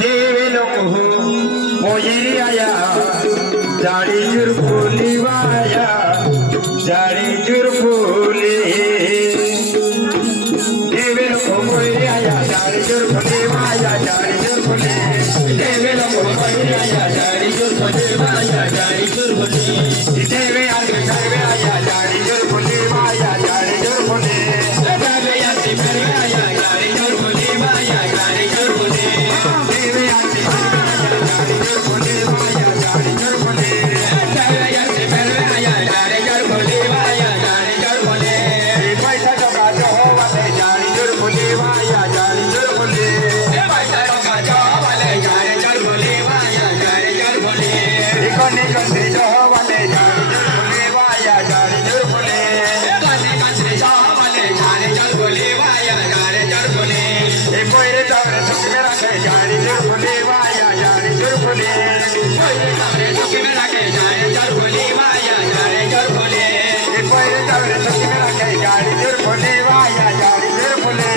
देवे लोक मोजी आया जाड़ी जुर फूली वाया जाड़ी जुर फूली देवे लोक मोजी आया जाड़ी जुर फूली वाया जाड़ी जुर फूली देवे लोक मोजी आया जाड़ी जुर फूली वाया जाड़ी जुर फूली देवे आगे सर्वे आया जाड़ी जुर फूली वाया जाड़ी जुर फूली देवे आगे सर्वे आया जाड़ी जुर फूली वाया जाड़ी जुर फूली देवे आगे सर्वे आया जाड़ी जुर फूली वाया जाड़ी जुर फूली देवे आगे सर्वे आया जाड़ी जुर फूली वाया जाड़ी जुर फूली पैसा टका जो वाले जाड़ी जुर फूली वाया जाड़ी जुर फूली पैसा टका जो वाले जाड़ी जुर फूली वाया जाड़ी जुर फूली इकोनी कंट्री जो वाले जाड़ी जुर फूली वाया जाड़ी जुर फूली इकोनी कंट्री जो वाले जाड़ी जुर फूली वाया जाड़ी जुर फूली ए कोइरे चावरे सुख में रखे जाड़ी जुर फूली वाया जाड़ी जुर फूली कोइरे चावरे सुख में रखे जाड़ी जुर फूली वाया जाड़ी जुर फूली ए कोइरे चावरे सुख में रखे जाड़ी जुर फूली वाया जाड़ी जुर फूली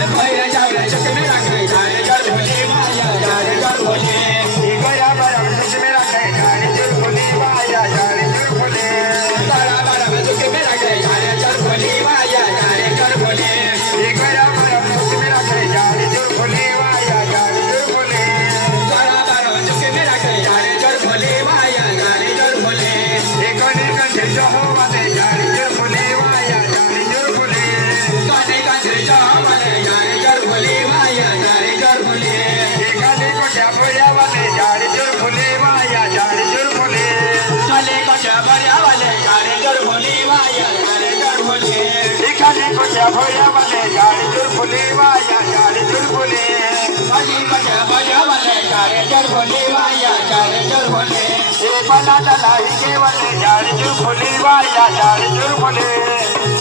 ए कोइरे चावरे सुख में रखे जाड़ी जुर फूली वाया जाड़ी जुर फूली ए कोइरा बरा सुख में रखे जाड़ी जुर फूली वाया जाड़ी जुर फूली तारा बरा सुख में रखे जाड़ी जुर फूली वाया जाड़ी जुर फूली ए कोइरा बरा सुख में रखे जाड़ी जुर फूली वाया जाड़ी जुर फूली तारा बरा सुख में रखे जाड़ी जुर फूली वाया जाड़ी जुर फूली ए कोनी कंठे जो वाले जाड़ी जुर फूली वाया जाड़ी जुर फूली कोनी कंठे जो वाले जाड़ी जुर फूली वाया जाड़ी जुर फूली ए कोनी कोठा बोया वाले जाड़ी जुर फूली वाया जाड़ी जुर फूली कोनी कोठा बोया वाले जाड़ी जुर फूली वाया जाड़ी जुर फूली ए कोनी कोठा बोया वाले जाड़ी जुर फूली वाया जाड़ी जुर फूली कोनी कोठा बोया वाले जाड़ी जुर फूली वाया जाड़ी जुर फूली ए बला दलाई के वाले जाड़ी जुर फूली वाया जाड़ी जुर फूली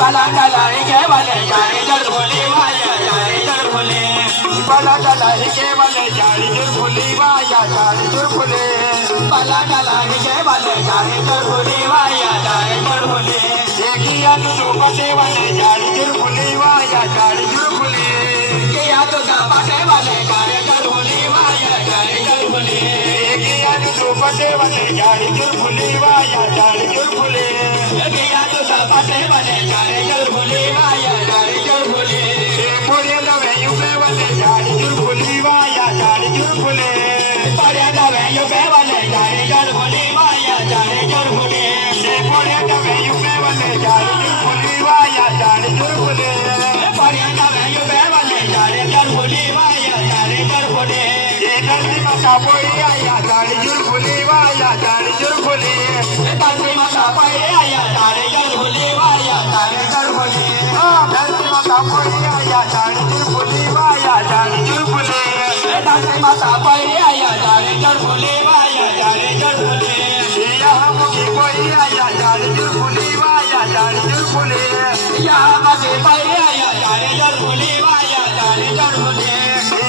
बला दलाई के वाले जाड़ी जुर फूली वाया जाड़ी जुर फूली बला दलाई के वाले जाड़ी जुर फूली वाया जाड़ी जुर फूली बला दलाई के वाले जाड़ी जुर फूली वाया जाड़ी जुर फूली देखिया तू पटे वाले जाड़ी जुर फूली वाया जाड़ी जुर फूली किया तो पटे वाले जाड़ी जुर फूली वाया जाड़ी जुर फूली देखिया तू पटे वाले जाड़ी जुर फूली वाया जाड़ी जुर फूली किया तो पटे वाले जाड़ी जुर फूली वाया जाड़ी जुर फूली मोरे लवे युबे वाले जाड़ी जुर फूली वाया जाड़ी जुर फूली मोरे लवे युबे वाले जाड़ी जुर फूली वाया जाड़ी जुर फूली मोरे लवे युबे वाले जाड़ी जुर फूली वाया जाड़ी जुर फूली मोरे लवे युबे वाले जाड़ी जुर फूली वाया जाड़ी जुर फूली ये धरती माता बोई आया जाड़ी जुर फूली वाया जाड़ी जुर फूली धरती माता बोई आया जाड़ी जुर फूली वाया जाड़ी जुर फूली धरती माता बोई आया जाड़ी जुर फूली वाया जाड़ी जुर फूली धरती माता बोई आया जाड़ी जुर फूली वाया जाड़ी जुर फूली यहाँ मुझे बोई आया जाड़ी जुर फूली वाया जाड़ी जुर फूली यहाँ मुझे बोई आया जाड़ी जुर फूली वाया जाड़ी जुर फूली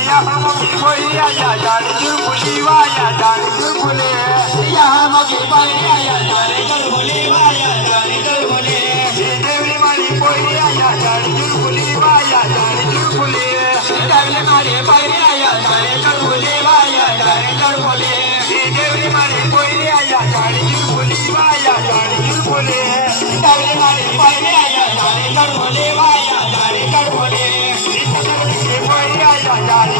यहाँ मुझे बोई आया जाड़ी जुर फूली वाया जाड़ी जुर फूली यहाँ मुझे बोई आया जाड़ी जुर फूली वाया जाड़ी जुर फूली देवली मारी बोई आया जाड़ी जुर फूली वाया जाड़ी जुर फूली देवली मारी बोई आया जाड़ी जुर फूली वाया जाड़ी जुर फूली देवली मारी बोई आया जाड़ी जुर फूली वाया जाड़ी जुर फूली देवली मारी बोई आया जाड़ी जुर फूली वाया जाड़ी जुर फूली बोई आया जाड़ी